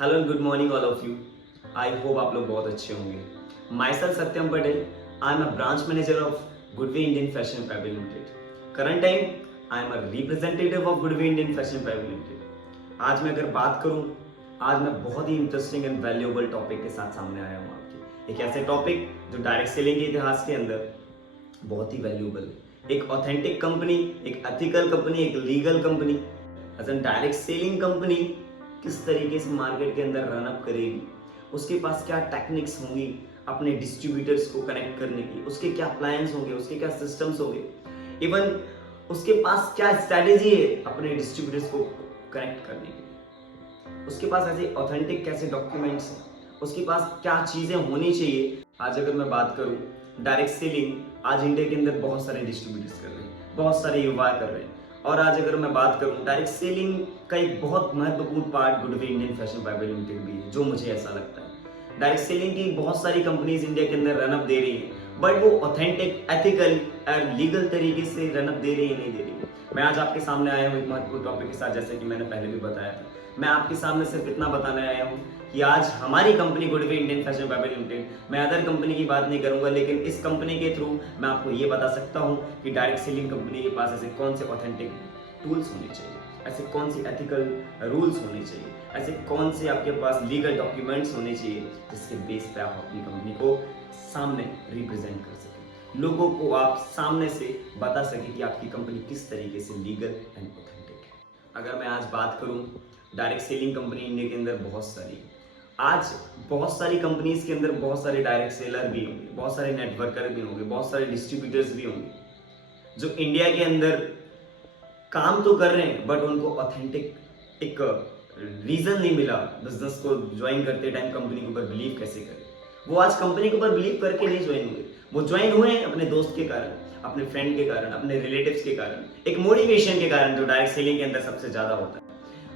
Hello and good morning all of you. I hope आप लोग बहुत अच्छे होंगे। Myself Satyam Patel, I am a branch manager of Goodway Indian fashion private limited. Current time I am a representative of Goodway Indian fashion private limited. आज मैं अगर बात करूं, आज मैं बहुत ही इंटरेस्टिंग एंड वैल्यूएबल टॉपिक के साथ सामने आया हूं आपके। एक ऐसे टॉपिक जो डायरेक्ट सेलिंग के इतिहास के अंदर बहुत ही वैल्यूएबल है। एक ऑथेंटिक कंपनी, एक एथिकल कंपनी, एक legal company as an direct selling company किस तरीके से मार्केट के अंदर रन अप करेगी, उसके पास क्या टेक्निक्स होंगी अपने डिस्ट्रीब्यूटर्स को कनेक्ट करने की, उसके क्या प्लान्स होंगे, उसके क्या सिस्टम्स होंगे, इवन उसके पास क्या स्ट्रेटेजी है अपने डिस्ट्रीब्यूटर्स को कनेक्ट करने की, उसके पास ऐसे ऑथेंटिक कैसे डॉक्यूमेंट्स हैं, उसके पास क्या चीजें होनी चाहिए। आज अगर मैं बात करूं, डायरेक्ट सेलिंग आज इंडिया के अंदर बहुत सारे डिस्ट्रीब्यूटर्स कर रहे हैं, बहुत सारे युवा कर रहे हैं। और आज अगर मैं बात करूं, डायरेक्ट सेलिंग का एक बहुत महत्वपूर्ण part Goodway Indian fashion private limited भी है, जो मुझे ऐसा लगता है। डायरेक्ट सेलिंग की बहुत सारी कंपनीज इंडिया के अंदर रनअप दे रही हैं, बट वो ऑथेंटिक, एथिकल और लीगल तरीके से रनअप दे रही है नहीं दे रही। मैं आज आपके सामने आया हूँ एक महत्वपूर्ण टॉपिक के साथ, जैसे कि मैंने पहले भी बताया था। मैं आपके सामने सिर्फ इतना बताने आया हूँ कि आज हमारी company Goodway Indian fashion private limited, मैं अदर कंपनी की बात नहीं करूंगा, लेकिन इस कंपनी के थ्रू मैं आपको ये बता सकता हूँ कि डायरेक्ट सेलिंग कंपनी के पास ऐसे कौन से ऑथेंटिक टूल्स होने चाहिए, ऐसे कौन सी एथिकल रूल्स होने चाहिए, ऐसे कौन से आपके पास लीगल डॉक्यूमेंट्स होने चाहिए जिसके बेस पे आप अपनी कंपनी को सामने रिप्रेजेंट कर सकें, लोगों को आप सामने से बता सकें कि आपकी कंपनी किस तरीके से लीगल एंड ऑथेंटिक है। अगर मैं आज बात करूं, डायरेक्ट सेलिंग कंपनी इंडिया के अंदर बहुत सारी है। आज बहुत सारी कंपनीज के अंदर बहुत सारे डायरेक्ट सेलर भी होंगे, बहुत सारे नेटवर्कर भी होंगे, बहुत सारे डिस्ट्रीब्यूटर्स भी होंगे जो इंडिया के अंदर काम तो कर रहे हैं, बट उनको ऑथेंटिक एक रीजन नहीं मिला बिजनेस को ज्वाइन करते टाइम कंपनी के ऊपर बिलीव कैसे करें। वो आज कंपनी के ऊपर बिलीव करके नहीं ज्वाइन हुए, वो ज्वाइन हुए हैं अपने दोस्त के कारण, अपने फ्रेंड के कारण, अपने रिलेटिव्स के कारण, एक मोटिवेशन के कारण, जो डायरेक्ट सेलिंग के अंदर सबसे ज्यादा होता है।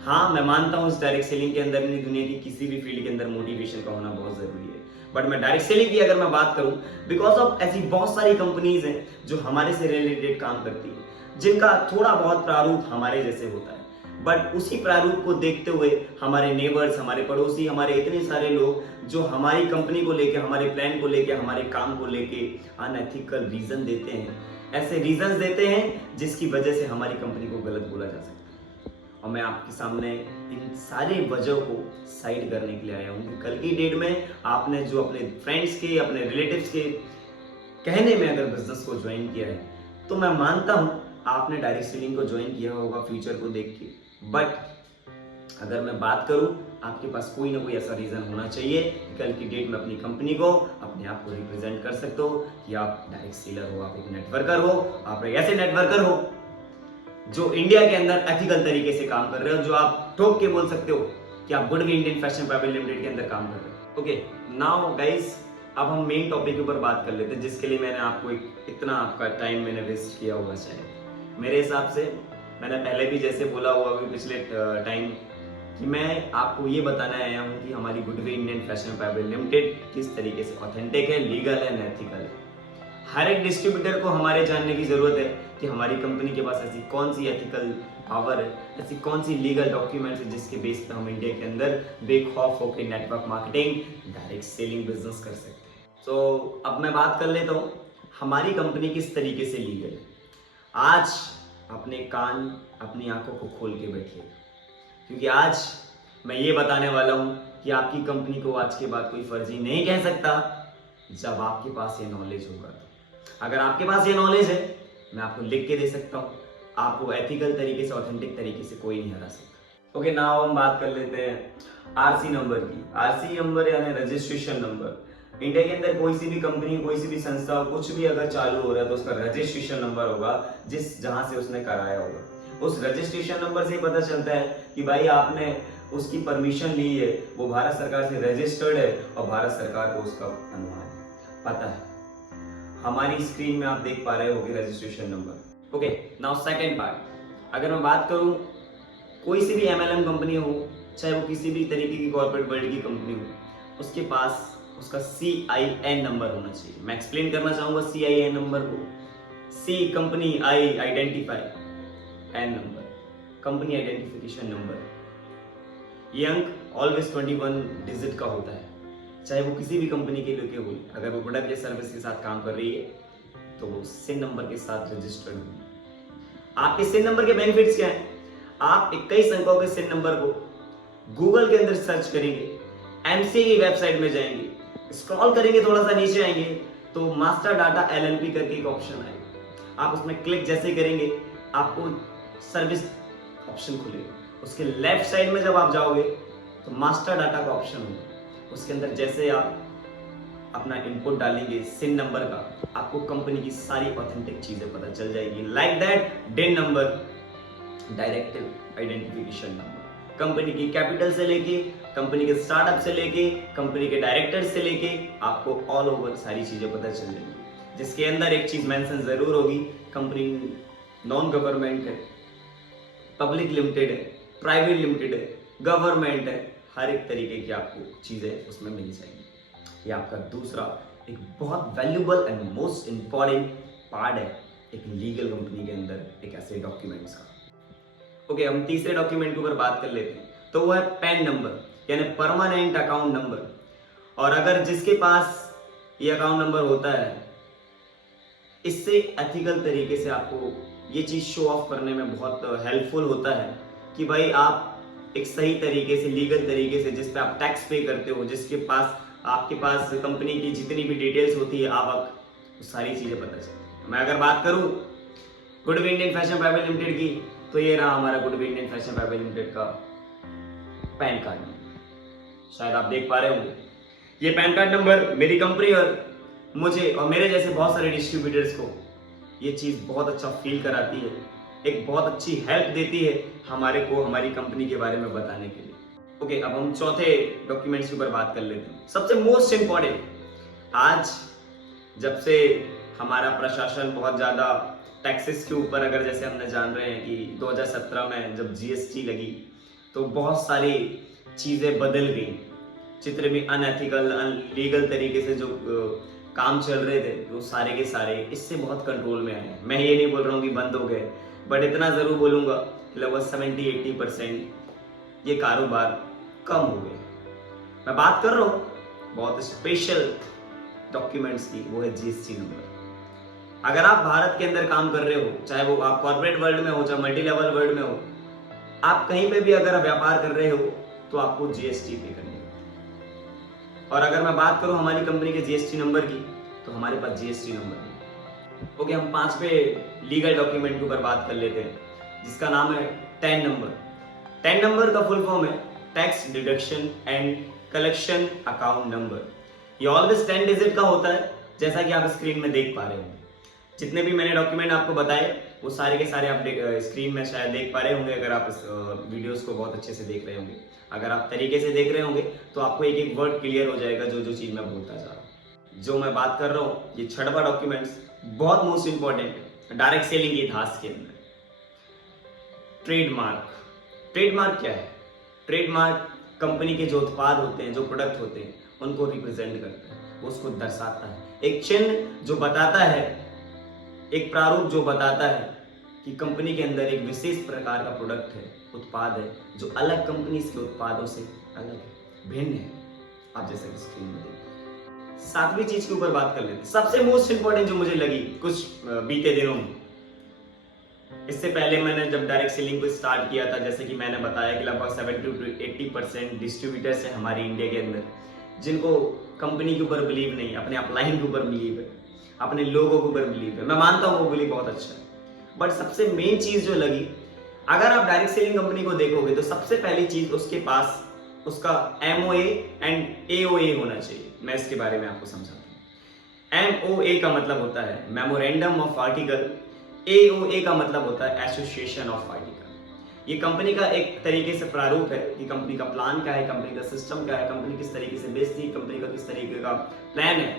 हाँ, मैं मानता हूँ इस डायरेक्ट सेलिंग के अंदर नहीं, दुनिया की किसी भी फील्ड के अंदर मोटिवेशन का होना बहुत जरूरी है, बट मैं डायरेक्ट सेलिंग की अगर मैं बात करूं, बिकॉज ऑफ ऐसी बहुत सारी कंपनीज हैं जो हमारे से रिलेटेड काम करती हैं, जिनका थोड़ा बहुत प्रारूप हमारे जैसे होता है, बट उसी प्रारूप को देखते हुए हमारे नेबर्स, हमारे पड़ोसी, हमारे इतने सारे लोग जो हमारी कंपनी को लेके, हमारे प्लान को लेके, हमारे काम को लेके अनएथिकल रीजन देते हैं, ऐसे रीजंस देते हैं जिसकी वजह से हमारी कंपनी को गलत बोला जा सकता है। और मैं आपके सामने इन सारे वजह को साइड करने के लिए आया हूँ कि कल की डेट में आपने जो अपने फ्रेंड्स के, अपने रिलेटिव्स के कहने में अगर बिजनेस को ज्वाइन किया है, तो मैं मानता हूँ आपने डायरेक्ट सेलिंग को ज्वाइन किया होगा फ्यूचर को देख के, बट अगर मैं बात करूं, आपके पास कोई ना कोई ऐसा रीजन होना चाहिए कि कल की डेट में अपनी कंपनी को, अपने आप को रिप्रेजेंट कर सकते हो कि आप डायरेक्ट सेलर हो, आप एक नेटवर्कर हो, आप एक ऐसे नेटवर्कर हो जो इंडिया के अंदर एथिकल तरीके से काम कर रहे हो, जो आप ठोक के बोल सकते हो कि आप Gudwe Indian fashion private limited के अंदर काम कर रहे हो। ओके, नाउ गाइस, अब हम मेन टॉपिक के ऊपर बात कर लेते हैं, जिसके लिए मैंने आपको इतना आपका टाइम मैंने वेस्ट किया होगा शायद। मेरे हिसाब से मैंने पहले भी जैसे बोला हुआ कि पिछले टाइम कि मैं आपको ये बताने आया हूँ कि हमारी Gudwe Indian fashion private limited किस तरीके से ऑथेंटिक है, लीगल है, एथिकल है। हर एक डिस्ट्रीब्यूटर को हमारे जानने की जरूरत है कि हमारी कंपनी के पास ऐसी कौन सी एथिकल पावर है, ऐसी कौन सी लीगल डॉक्यूमेंट्स है जिसके बेस पे हम इंडिया के अंदर बेखौफ होकर network marketing, direct selling business कर सकते हैं। सो अब मैं बात कर लेता हूँ हमारी कंपनी किस तरीके से लीगल है। आज अपने कान, अपनी आंखों को खोल के बैठिए, क्योंकि आज मैं ये बताने वाला हूँ कि आपकी कंपनी को आज के बाद कोई फर्जी नहीं कह सकता जब आपके पास ये नॉलेज होगा। तो अगर आपके पास ये नॉलेज है, मैं आपको लिख के दे सकता हूँ, आपको एथिकल तरीके से, ऑथेंटिक तरीके से कोई नहीं हरा सकता। ओके, नाउ हम बात कर लेते हैं आरसी नंबर की। आरसी नंबर यानी रजिस्ट्रेशन नंबर। इंडिया के अंदर कोई सी भी कंपनी, कोई सी भी संस्था, कुछ भी अगर चालू हो रहा है तो उसका रजिस्ट्रेशन नंबर होगा, जहां से उसने कराया होगा। उस रजिस्ट्रेशन नंबर से ही पता चलता है कि भाई आपने उसकी परमिशन ली है, वो भारत सरकार से रजिस्टर्ड है और भारत सरकार को उसका अनुमान है, पता है। हमारी स्क्रीन में आप देख पा रहे होगे registration number. Okay, now second part, अगर मैं बात करूं, कोई सी भी एमएलएम कंपनी हो, चाहे वो किसी भी तरीके की कॉर्पोरेट वर्ल्ड की कंपनी हो, उसके पास उसका CIN नंबर होना चाहिए। मैं एक्सप्लेन करना चाहूंगा CIN नंबर को। C कंपनी, आई identify, N number company identification number. ये अंक ऑलवेज 21 डिजिट का होता है, चाहे वो किसी भी कंपनी के लिए हो। अगर वो प्रोडक्ट या सर्विस के साथ काम कर रही है तो वो सिन नंबर के साथ रजिस्टर्ड होगी। आपके सिन नंबर के बेनिफिट्स क्या हैं? आप 21 अंकों के सिन नंबर को गूगल के अंदर सर्च करेंगे, एमसीए की वेबसाइट में जाएंगे, स्क्रॉल करेंगे, थोड़ा सा नीचे आएंगे तो मास्टर डाटा एलएलपी करके एक ऑप्शन आएगा। आप उसमें क्लिक जैसे करेंगे आपको सर्विस ऑप्शन खुलेगा। उसके लेफ्ट साइड में जब आप जाओगे तो मास्टर डाटा का ऑप्शन होगा। उसके अंदर जैसे आप अपना इनपुट डालेंगे सिन नंबर का, आपको कंपनी की सारी ऑथेंटिक चीजें पता चल जाएगी। लाइक दैट डिन number, directive identification number, company की कैपिटल से लेके, कंपनी के स्टार्टअप से लेके, कंपनी के डायरेक्टर से लेके आपको ऑल ओवर सारी चीजें पता चल जाएंगी। जिसके अंदर एक चीज मेंशन जरूर होगी, कंपनी नॉन गवर्नमेंट है, पब्लिक लिमिटेड है, प्राइवेट लिमिटेड है, गवर्नमेंट है, हर एक तरीके की आपको चीजें उसमें मिल जाएंगी। ये आपका दूसरा एक बहुत valuable and most important part है एक लीगल कंपनी के अंदर एक ऐसे डॉक्यूमेंट्स का। ओके, हम तीसरे डॉक्यूमेंट के ऊपर बात कर लेते हैं, तो वो है पैन नंबर यानी परमानेंट अकाउंट नंबर। और अगर जिसके पास ये अकाउंट नंबर होता है, इससे एथिकल तरीके से आपको ये चीज शो ऑफ करने में बहुत हेल्पफुल होता है कि भाई आप एक सही तरीके से, लीगल तरीके से, जिस पे आप टैक्स पे करते हो, जिसके पास आपके पास कंपनी की जितनी भी डिटेल्स होती है, आप वो सारी चीजें पता चलती है। मैं अगर बात करूं Gudwe Indian fashion private limited की, तो ये रहा हमारा Gudwe Indian fashion private limited का पैन कार्ड नंबर। शायद आप देख पा रहे होंगे ये पैन कार्ड नंबर मेरी कंपनी और मुझे और मेरे जैसे बहुत सारे डिस्ट्रीब्यूटर्स को ये चीज बहुत अच्छा फील कराती है, एक बहुत अच्छी हेल्प देती है हमारे को हमारी कंपनी के बारे में बताने के लिए। ओके, अब हम चौथे डॉक्यूमेंट्स के ऊपर बात कर लेते हैं। सबसे मोस्ट इंपॉर्टेंट, आज जब से हमारा प्रशासन बहुत ज्यादा टैक्सेस के ऊपर, अगर जैसे हमने जान रहे हैं कि 2017 में जब जीएसटी लगी तो बहुत सारी चीजें बदल गई। जितने भी अनएथिकल अनलीगल तरीके से जो काम चल रहे थे वो सारे के सारे इससे बहुत कंट्रोल में आए। मैं ये नहीं बोल रहा हूँ कि बंद हो गए, बट इतना जरूर बोलूंगा कि लगभग 70-80% ये कारोबार कम हो गए। मैं बात कर रहा हूँ बहुत स्पेशल डॉक्यूमेंट्स की, वो है जीएसटी नंबर। अगर आप भारत के अंदर काम कर रहे हो, चाहे वो आप कॉर्पोरेट वर्ल्ड में हो, चाहे मल्टी लेवल वर्ल्ड में हो, आप कहीं पे भी अगर व्यापार कर रहे हो तो आपको जीएसटी पे करनी है। और अगर मैं बात करूं हमारी कंपनी के जीएसटी नंबर की, तो हमारे पास जीएसटी नंबर नहीं। ओके, हम 5वें लीगल डॉक्यूमेंट के ऊपर बात कर लेते हैं, जिसका नाम है टैन नंबर। टैन नंबर का फुल फॉर्म है tax deduction and collection account number. ये ऑलवेज 10 डिजिट का होता है, जैसा कि आप स्क्रीन में देख पा रहे हो। जितने भी मैंने डॉक्यूमेंट आपको बताए वो सारे के सारे आप स्क्रीन में शायद देख पा रहे होंगे, अगर आप इस वीडियोस को बहुत अच्छे से देख रहे होंगे। अगर आप तरीके से देख रहे होंगे तो आपको एक एक वर्ड क्लियर हो जाएगा जो जो चीज मैं बोलता जा रहा हूँ। जो मैं बात कर रहा हूँ ये 6वां डॉक्यूमेंट्स बहुत मोस्ट इंपॉर्टेंट है डायरेक्ट सेलिंग के इतिहास के अंदर। ट्रेडमार्क। ट्रेडमार्क क्या है? ट्रेडमार्क कंपनी के जो उत्पाद होते हैं, जो प्रोडक्ट होते हैं, उनको रिप्रेजेंट करता है, वो उसको दर्शाता है। एक चिन्ह जो बताता है, एक प्रारूप जो बताता है कि कंपनी के अंदर एक विशेष प्रकार का प्रोडक्ट है, उत्पाद है, जो अलग कंपनी के उत्पादों से अलग है, भिन्न है। आप जैसे कि स्क्रीन में देखते हैं। 7वीं चीज के ऊपर बात कर लेते हैं, सबसे मोस्ट इंपॉर्टेंट जो मुझे लगी कुछ बीते दिनों में। इससे पहले मैंने जब डायरेक्ट सेलिंग को स्टार्ट किया था, जैसे कि मैंने बताया कि लगभग 70-80% डिस्ट्रीब्यूटर्स है हमारे इंडिया के अंदर, जिनको कंपनी के ऊपर बिलीव नहीं, अपने अपलाइन के ऊपर बिलीव है, अपने लोगों के ऊपर बिलीव है। मैं मानता हूँ वो बिलीव बहुत अच्छा है, बट सबसे मेन चीज जो लगी, अगर आप डायरेक्ट सेलिंग कंपनी को देखोगे तो सबसे पहली चीज उसके पास उसका MOA एंड AOA होना चाहिए। मैं इसके बारे में आपको समझाता हूँ। MOA का मतलब होता है मेमोरेंडम ऑफ आर्टिकल, AOA का मतलब होता है एसोसिएशन ऑफ आर्टिकल। ये कंपनी का एक तरीके से प्रारूप है कि कंपनी का प्लान क्या है, कंपनी का सिस्टम क्या है, कंपनी किस तरीके से बेचती है, कंपनी का किस तरीके का प्लान है,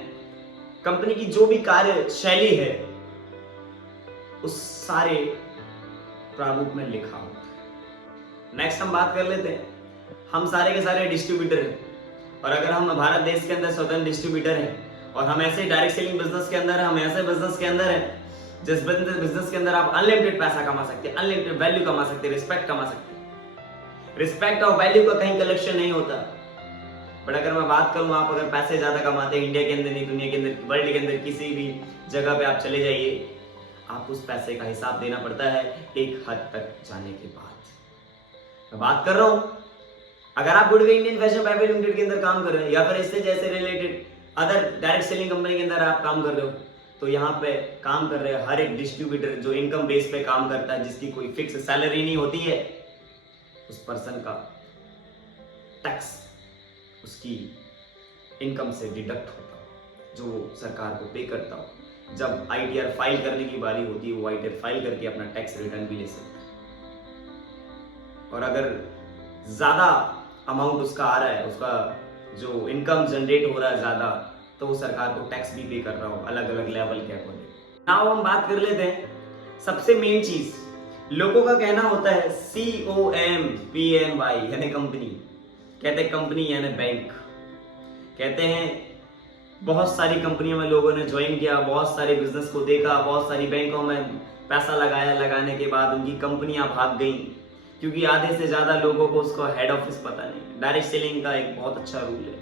कंपनी की जो भी कार्य शैली है, उस सारे प्रारूप में लिखा हो। नेक्स्ट हम बात कर लेते हैं, हम सारे के सारे डिस्ट्रीब्यूटर हैं, और अगर हम भारत देश के अंदर स्वतंत्र डिस्ट्रीब्यूटर हैं और हम ऐसे डायरेक्ट सेलिंग बिजनेस के अंदर हैं, हम ऐसे बिजनेस के अंदर हैं जिस बिजनेस के अंदर आप अनलिमिटेड पैसा कमा सकते हैं, अनलिमिटेड वैल्यू कमा सकते हैं, रिस्पेक्ट कमा सकते हैं। रिस्पेक्ट और वैल्यू का कहीं कलेक्शन नहीं होता। बट अगर मैं बात करूं, आप अगर पैसे ज्यादा कमाते हैं, इंडिया के अंदर नहीं दुनिया के अंदर वर्ल्ड के अंदर किसी भी जगह पे आप चले जाइए, आप उस पैसे का हिसाब देना पड़ता है एक हद तक जाने के बाद। मैं बात कर रहा हूं, अगर आप Gudwe Indian fashion private limited के अंदर काम कर रहे हैं या फिर इससे जैसे related other direct selling company के अंदर आप काम कर रहे हो, तो यहाँ पे काम कर रहे हैं हर एक डिस्ट्रीब्यूटर जो इनकम बेस पे काम करता है, जिसकी कोई फिक्स सैलरी नहीं होती है, उस पर्सन का टैक्स उसकी इनकम से डिडक्ट होता हो, जो वो सरकार को पे करता हो। जब आईटीआर फाइल करने की बारी होती है, वो आईटीआर फाइल करके अपना टैक्स रिटर्न भी ले सकता है। और अगर ज्यादा अमाउंट उसका आ रहा है, उसका जो इनकम जनरेट हो रहा है ज्यादा, तो वो सरकार को टैक्स भी पे कर रहा हो अलग अलग लेवल के अकॉर्डिंग। नाउ हम बात कर लेते हैं सबसे मेन चीज, लोगों का कहना होता है COMPNY यानी कंपनी, कहते हैं कंपनी यानी बैंक। कहते हैं बहुत सारी कंपनियों में लोगों ने ज्वाइन किया, बहुत सारे बिजनेस को देखा, बहुत सारी बैंकों में पैसा लगाया, लगाने के बाद उनकी कंपनियां भाग गई, क्योंकि आधे से ज्यादा लोगों को उसका हेड ऑफिस पता नहीं। डायरेक्ट सेलिंग का एक बहुत अच्छा रूल है,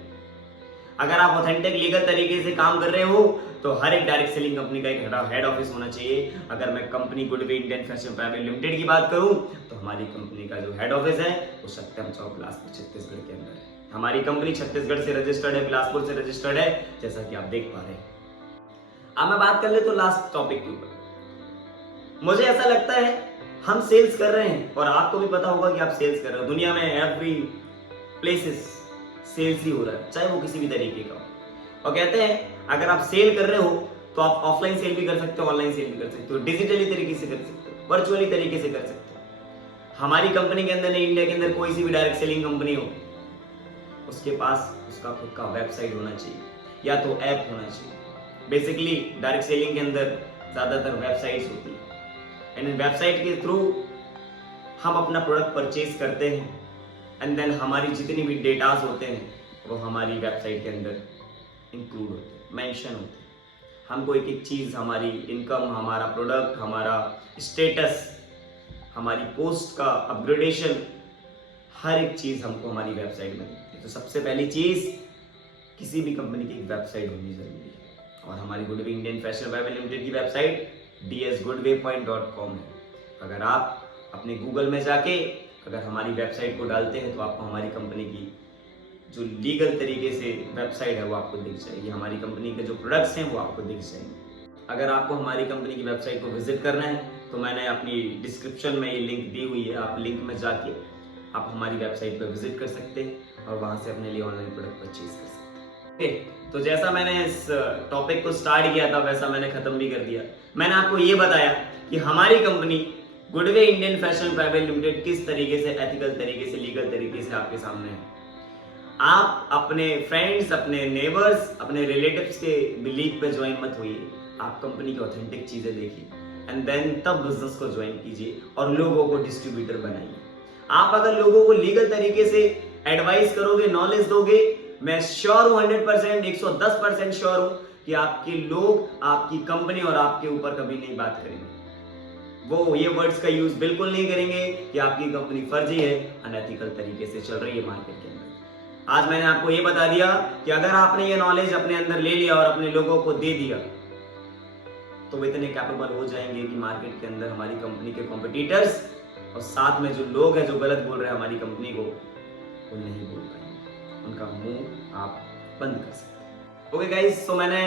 अगर आप ऑथेंटिक लीगल तरीके से काम कर रहे हो तो हर एक डायरेक्ट सेलिंग कंपनी का एक हेड ऑफिस होना चाहिए। अगर मैं company Goodway Indian fashion private limited की बात करूं, तो हमारी कंपनी का जो हेड ऑफिस है वो सत्यम चौक बिलासपुर छत्तीसगढ़ के अंदर है। हमारी कंपनी छत्तीसगढ़ से रजिस्टर्ड है, बिलासपुर से रजिस्टर्ड है, जैसा कि आप देख पा रहे हैं। अब मैं बात कर ले तो लास्ट टॉपिक के ऊपर, मुझे ऐसा लगता है हम सेल्स कर रहे हैं और आपको भी पता होगा कि आप सेल्स कर रहे हो। दुनिया में एवरी प्लेसेस सेल्स ही हो रहा है, चाहे वो किसी भी तरीके का हो। और कहते हैं अगर आप सेल कर रहे हो तो आप ऑफलाइन सेल भी कर सकते हो, ऑनलाइन सेल भी कर सकते हो, डिजिटली तरीके से कर सकते हो, वर्चुअली तरीके से कर सकते हो। हमारी कंपनी के अंदर नहीं, इंडिया के अंदर कोई सी भी डायरेक्ट सेलिंग कंपनी हो, उसके पास उसका खुद का वेबसाइट होना चाहिए या तो ऐप होना चाहिए। बेसिकली डायरेक्ट सेलिंग के अंदर ज्यादातर वेबसाइट्स होती है, एंड वेबसाइट के थ्रू हम अपना प्रोडक्ट परचेज करते हैं, एंड देन हमारी जितनी भी डेटास होते हैं वो हमारी वेबसाइट के अंदर इंक्लूड होते हैं, मेंशन होते हैं। हमको एक एक चीज़, हमारी इनकम, हमारा प्रोडक्ट, हमारा स्टेटस, हमारी पोस्ट का अपग्रेडेशन, हर एक चीज़ हमको हमारी वेबसाइट में दिखती है। तो सबसे पहली चीज़ किसी भी कंपनी की वेबसाइट होनी जरूरी है, और हमारी Gudwe Indian fashion private limited की वेबसाइट dsgoodwaypoint.com है। अगर आप अपने गूगल में जाके अगर हमारी वेबसाइट को डालते हैं तो आपको हमारी कंपनी की जो लीगल तरीके से वेबसाइट है वो आपको दिख जाएगी, हमारी कंपनी के जो प्रोडक्ट्स हैं वो आपको दिख जाएंगे। अगर आपको हमारी कंपनी की वेबसाइट को विजिट करना है तो मैंने अपनी डिस्क्रिप्शन में ये लिंक दी हुई है, आप लिंक में जाके आप हमारी वेबसाइट पर विजिट कर सकते हैं और वहाँ से अपने लिए ऑनलाइन प्रोडक्ट परचेज कर सकते हैं। तो जैसा मैंने इस टॉपिक को स्टार्ट किया था वैसा मैंने खत्म भी कर दिया। मैंने आपको ये बताया कि हमारी company Goodway Indian fashion private limited किस तरीके से एथिकल तरीके से, लीगल तरीके से आपके सामने है। आप अपने फ्रेंड्स, अपने नेबर्स, अपने रिलेटिव्स के बिलीव पे ज्वाइन मत होइए, आप कंपनी की ऑथेंटिक चीजें देखिए एंड देन तब बिजनेस को ज्वाइन कीजिए और लोगों को डिस्ट्रीब्यूटर बनाइए। आप अगर लोगों को लीगल तरीके से एडवाइस करोगे, नॉलेज दोगे, मैं श्योर हूं 100%, 110% श्योर हूं कि आपके लोग आपकी कंपनी और आपके ऊपर कभी नहीं बात करेंगे। वो ये वर्ड्स का यूज बिल्कुल नहीं करेंगे कि आपकी कंपनी फर्जी है, अनएथिकल तरीके से चल रही है मार्केट के अंदर। आज मैंने आपको ये बता दिया कि अगर आपने ये नॉलेज अपने अंदर ले लिया और अपने लोगों को दे दिया तो वो इतने कैपेबल हो जाएंगे कि मार्केट के अंदर हमारी कंपनी के कॉम्पिटिटर्स और साथ में जो लोग हैं जो गलत बोल रहे हैं हमारी कंपनी को, वो नहीं बोल पाएंगे, उनका मुंह आप बंद कर सकते हैं। ओके गाइस, तो मैंने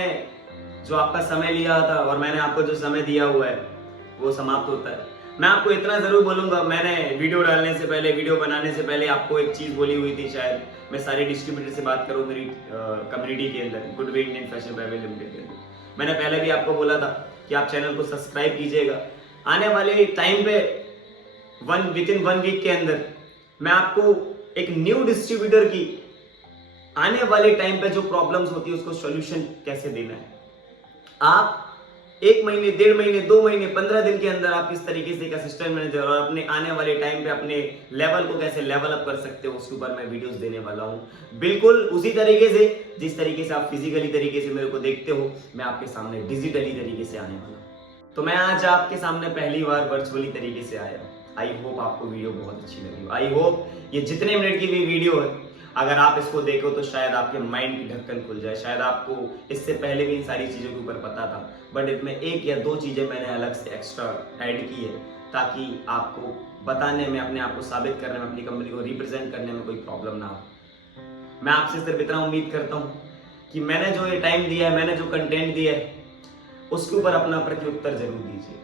जो आपका समय लिया था और मैंने आपको जो समय दिया हुआ है वो समाप्त होता है। मैं आपको इतना जरूर बोलूंगा, मैंने वीडियो डालने से पहले, वीडियो बनाने से पहले आपको एक चीज बोली हुई थी, शायद मैं सारे डिस्ट्रीब्यूटर से बात करूं मेरी कम्युनिटी के अंदर, Gudwe Indian fashion private limited के अंदर। मैंने पहले भी आपको बोला था कि आप चैनल को सब्सक्राइब कीजिएगा। आने वाले टाइम पे विद इन 1 वीक के अंदर मैं आपको एक न्यू डिस्ट्रीब्यूटर की आने वाले टाइम पे जो प्रॉब्लम्स होती है उसको सॉल्यूशन कैसे देना है। आप 1 महीने, 1.5 महीने, 2 महीने, 15 दिन के अंदर आप किस तरीके से एक असिस्टेंट मैनेजर और अपने आने वाले टाइम पे अपने लेवल को कैसे लेवल अप कर सकते हो उसके ऊपर मैं वीडियोस देने वाला हूं। बिल्कुल उसी तरीके से जिस तरीके से आप फिजिकली तरीके से मेरे को देखते हो, मैं आपके सामने डिजिटली तरीके से आने वाला हूं। तो मैं आज आपके सामने पहली बार वर्चुअली तरीके से आया। आई होप आपको वीडियो बहुत अच्छी लगी। आई होप ये जितने मिनट की भी वीडियो है, अगर आप इसको देखो तो शायद आपके माइंड की ढक्कन खुल जाए। शायद आपको इससे पहले भी इन सारी चीज़ों के ऊपर पता था, बट इसमें एक या दो चीज़ें मैंने अलग से एक्स्ट्रा ऐड की है ताकि आपको बताने में, अपने आप को साबित करने में, अपनी कंपनी को रिप्रेजेंट करने में कोई प्रॉब्लम ना हो। मैं आपसे सिर्फ इतना उम्मीद करता हूँ कि मैंने जो ये टाइम दिया है, मैंने जो कंटेंट दिया है, उसके ऊपर अपना प्रत्युत्तर जरूर दीजिए।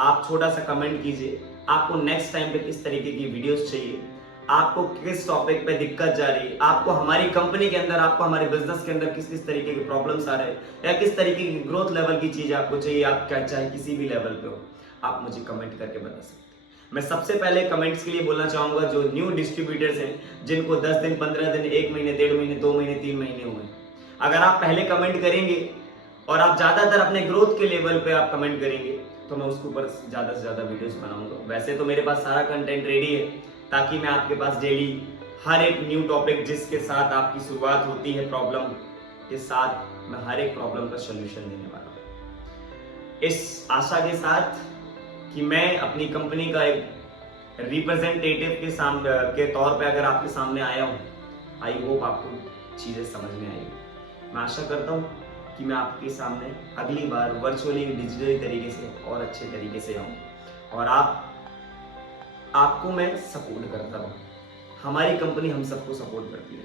आप छोटा सा कमेंट कीजिए, आपको नेक्स्ट टाइम पे किस तरीके की वीडियोस चाहिए, आपको किस टॉपिक पे दिक्कत जा रही है, आपको हमारी कंपनी के अंदर, आपको हमारे बिजनेस के अंदर किस किस तरीके के प्रॉब्लम्स आ रहे हैं, या किस तरीके की ग्रोथ लेवल की चीज आपको चाहिए, आप क्या चाहे किसी भी लेवल पे हो, आप मुझे कमेंट करके बता सकते हैं। मैं सबसे पहले कमेंट्स के लिए बोलना चाहूंगा जो न्यू डिस्ट्रीब्यूटर्स हैं, जिनको 10 दिन, 15 दिन, 1 महीने, 1.5 महीने, 2 महीने, 3 महीने हुए, अगर आप पहले कमेंट करेंगे और आप ज्यादातर अपने ग्रोथ के लेवल पे आप कमेंट करेंगे तो मैं उसके ऊपर ज्यादा से ज्यादा वीडियोस बनाऊंगा। वैसे तो मेरे पास सारा कंटेंट रेडी है ताकि मैं आपके पास डेली हर एक न्यू टॉपिक जिसके साथ आपकी शुरुआत होती है प्रॉब्लम के साथ, मैं हर एक प्रॉब्लम का सोल्यूशन देने वाला हूँ, इस आशा के साथ कि मैं अपनी कंपनी का एक रिप्रेजेंटेटिव के सामने के तौर पे अगर आपके सामने आया हूँ। आई होप आपको चीजें समझ में आई। मैं आशा करता हूँ कि मैं आपके सामने अगली बार वर्चुअली, डिजिटली तरीके से और अच्छे तरीके से आऊँ और आपको मैं सपोर्ट करता हूँ। हमारी कंपनी हम सबको सपोर्ट करती है।